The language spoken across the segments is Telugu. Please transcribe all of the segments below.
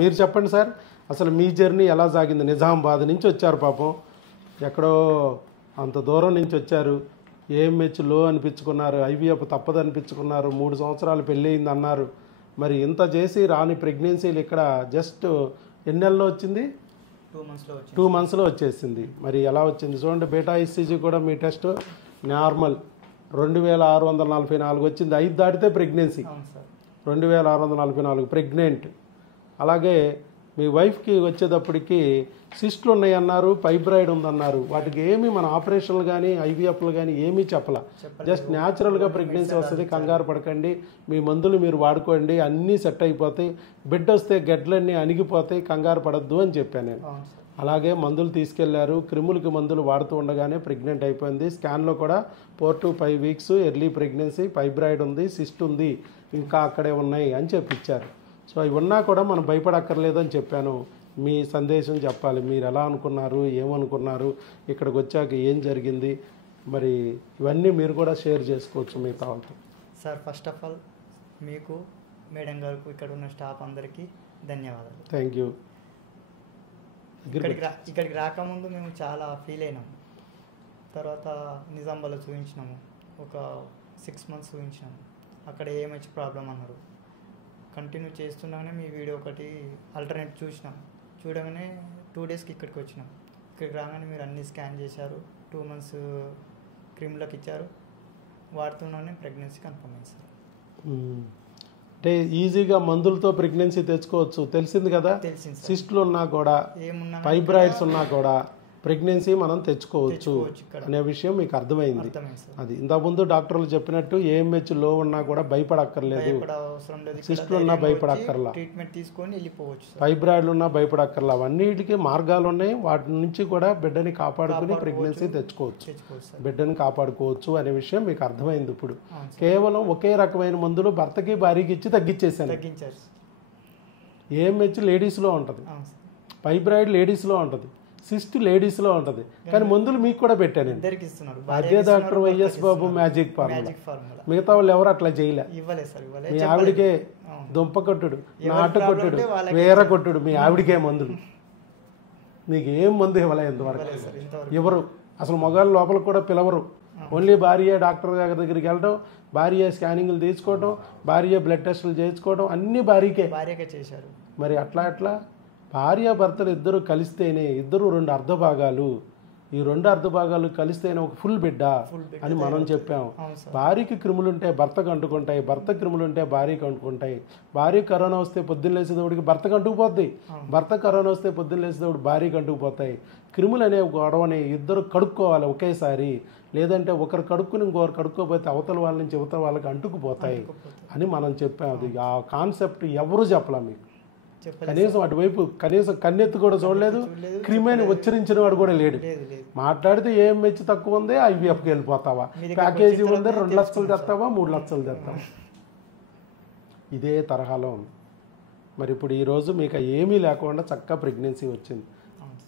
మీరు చెప్పండి సార్, అసలు మీ జర్నీ ఎలా సాగింది? నిజామాబాద్ నుంచి వచ్చారు పాపం, ఎక్కడో అంత దూరం నుంచి వచ్చారు. ఏఎంహెచ్ లో అనిపించుకున్నారు, ఐవీఎఫ్ తప్పదు అనిపించుకున్నారు, 3 సంవత్సరాలు పెళ్ళయింది అన్నారు. మరి ఇంత చేసి రాని ప్రెగ్నెన్సీలు ఇక్కడ జస్ట్ ఎన్ని నెలల్లో వచ్చింది? 2 మంత్స్లో వచ్చేసింది. మరి ఎలా వచ్చింది చూడండి. బీటా ఈసీజీ కూడా మీ టెస్ట్ నార్మల్ 2644 వచ్చింది. 5 దాటితే ప్రెగ్నెన్సీ, 2644 ప్రెగ్నెంట్. అలాగే మీ వైఫ్కి వచ్చేటప్పటికి సిస్ట్లు ఉన్నాయన్నారు, ఫైబ్రాయిడ్ ఉందన్నారు. వాటికి ఏమీ మన ఆపరేషన్లు కానీ ఐవీఎఫ్లు కానీ ఏమీ చెప్పాల. జస్ట్ న్యాచురల్గా ప్రెగ్నెన్సీ వస్తుంది, కంగారు పడకండి, మీ మందులు మీరు వాడుకోండి, అన్నీ సెట్ అయిపోతాయి, బిడ్డ వస్తే గడ్లన్నీ అణిగిపోతాయి, కంగారు పడద్దు అని చెప్పాను నేను. అలాగే మందులు తీసుకెళ్లారు, క్రిములకి మందులు వాడుతూ ఉండగానే ప్రెగ్నెంట్ అయిపోయింది. స్కాన్లో కూడా 4 to 5 weeks early pregnancy, fibroid ఉంది, సిస్ట్ ఉంది, ఇంకా అక్కడే ఉన్నాయి అని చెప్పిచ్చారు. సో ఇవి ఉన్నా కూడా మనం భయపడక్కర్లేదు అని చెప్పాను. మీ సందేశం చెప్పాలి, మీరు ఎలా అనుకున్నారు, ఏమనుకున్నారు, ఇక్కడికి వచ్చాక ఏం జరిగింది, మరి ఇవన్నీ మీరు కూడా షేర్ చేసుకోవచ్చు మీ తాలతో. సార్, ఫస్ట్ ఆఫ్ ఆల్ మీకు, మేడం గారికి, ఇక్కడ ఉన్న స్టాఫ్ అందరికీ ధన్యవాదాలు. Thank you. ఇక్కడికి రాకముందు మేము చాలా ఫీల్ అయినాము. తర్వాత నిజామాబాద్లో చూపించినాము, ఒక 6 months చూపించినాము. అక్కడ ఏమొచ్చి ప్రాబ్లం అన్నారు. కంటిన్యూ చేస్తుండగానే మీ వీడియో ఒకటి ఆల్టర్నేట్ చూసినాం. చూడగానే 2 daysకి ఇక్కడికి వచ్చినాం. ఇక్కడికి రాగానే మీరు అన్ని స్కాన్ చేశారు, 2 months క్రీమ్లకు ఇచ్చారు. వాడుతున్నానే ప్రెగ్నెన్సీ కన్ఫర్మ్ అయింది సార్. అంటే ఈజీగా మందులతో ప్రెగ్నెన్సీ తెచ్చుకోవచ్చు, తెలిసింది కదా. సిస్ట్లు ఉన్నా కూడా, ఫైబ్రాయిడ్స్ ఉన్నా కూడా ప్రెగ్నెన్సీ మనం తెచ్చుకోవచ్చు అనే విషయం మీకు అర్థమైంది. అది ఇంతకుముందు డాక్టర్లు చెప్పినట్టు ఏఎంహెచ్ లో ఉన్నా కూడా భయపడక్కర్లేదు, సిస్ట్లు ఉన్నా భయపడక్కర్లా, ట్రీట్మెంట్ తీసుకొని వెళ్ళిపోవచ్చు, ఫైబ్రాయిడ్లు ఉన్నా భయపడక్కర్లా. అవన్నిటికీ మార్గాలు ఉన్నాయి, వాటి నుంచి కూడా బిడ్డని కాపాడుకుని ప్రెగ్నెన్సీ తెచ్చుకోవచ్చు, బిడ్డని కాపాడుకోవచ్చు అనే విషయం మీకు అర్థమైంది. ఇప్పుడు కేవలం ఒకే రకమైన మందులు భర్తకి భార్యకి ఇచ్చి తగ్గించేసాను. ఏఎంహెచ్ లేడీస్లో ఉంటుంది, ఫైబ్రాయిడ్ లేడీస్లో ఉంటుంది, సిస్ట్ లేడీస్లో ఉంటుంది, కానీ మందులు మీకు కూడా పెట్టాను. అదే డాక్టర్ వైఎస్ బాబు మ్యాజిక్ ఫార్ములా. మిగతా వాళ్ళు ఎవరు అట్లా చేయలే. మీ ఆవిడికే దుంప కొట్టుడు, నాటు కొట్టుడు, వేర కొట్టుడు, మీ ఆవిడికే మందులు. మీకు ఏం మందు ఇవ్వలే ఇంతవరకు, ఎవరు అసలు మగాళ్ళ లోపల కూడా పిలవరు. ఓన్లీ భార్య డాక్టర్ దగ్గరికి వెళ్ళడం, భార్య స్కానింగ్లు తీసుకోవడం, భార్య బ్లడ్ టెస్టులు చేయించుకోవడం, అన్ని భార్యకే చేశారు. మరి అట్లా భార్యాభర్తలు ఇద్దరు కలిస్తేనే, ఇద్దరు 2 అర్ధభాగాలు, ఈ 2 అర్ధభాగాలు కలిస్తేనే ఒక ఫుల్ బిడ్డ అని మనం చెప్పాము. భార్యకి క్రిములుంటే భర్తకు అంటుకుంటాయి, భర్త క్రిములుంటే భార్యకి అంటుకుంటాయి. భార్య కరోనా వస్తే పొద్దున్న లేసేదవుడికి భర్తకు అంటుకుపోద్ది, భర్త కరోనా వస్తే పొద్దున్న లేసేదవుడు భార్యకి అంటుకుపోతాయి. క్రిములు అనే గొడవని ఇద్దరు కడుక్కోవాలి ఒకేసారి, లేదంటే ఒకరు కడుక్కుని ఇంకొకరు కడుక్కోపోతే అవతల వాళ్ళ నుంచి యువతల వాళ్ళకి అంటుకుపోతాయి అని మనం చెప్పాము. అది ఆ కాన్సెప్ట్ ఎవరు చెప్పలే మీకు, కనీసం అటువైపు కనీసం కన్నెత్తి కూడా చూడలేదు, క్రిమిని ఉచ్చరించిన వాడు కూడా లేడు. మాట్లాడితే ఏఎంహెచ్ తక్కువ ఉంది, ఐవీఎఫ్కి వెళ్ళిపోతావా, ప్యాకేజీ ఉంది, 2 లక్షలు తెస్తావా, 3 లక్షలు తెస్తావా, ఇదే తరహాలో ఉంది. మరి ఇప్పుడు ఈరోజు మీకు ఏమీ లేకుండా చక్కగా ప్రెగ్నెన్సీ వచ్చింది,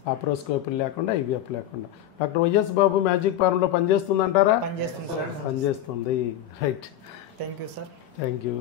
లాప్రోస్కోపీలు లేకుండా, ఐవీఎఫ్ లేకుండా. డాక్టర్ వైఎస్ బాబు మ్యాజిక్ ఫార్ములా పనిచేస్తుంది అంటారా? పనిచేస్తుంది. పనిచేస్తుంది. Right, thank you sir. Thank you.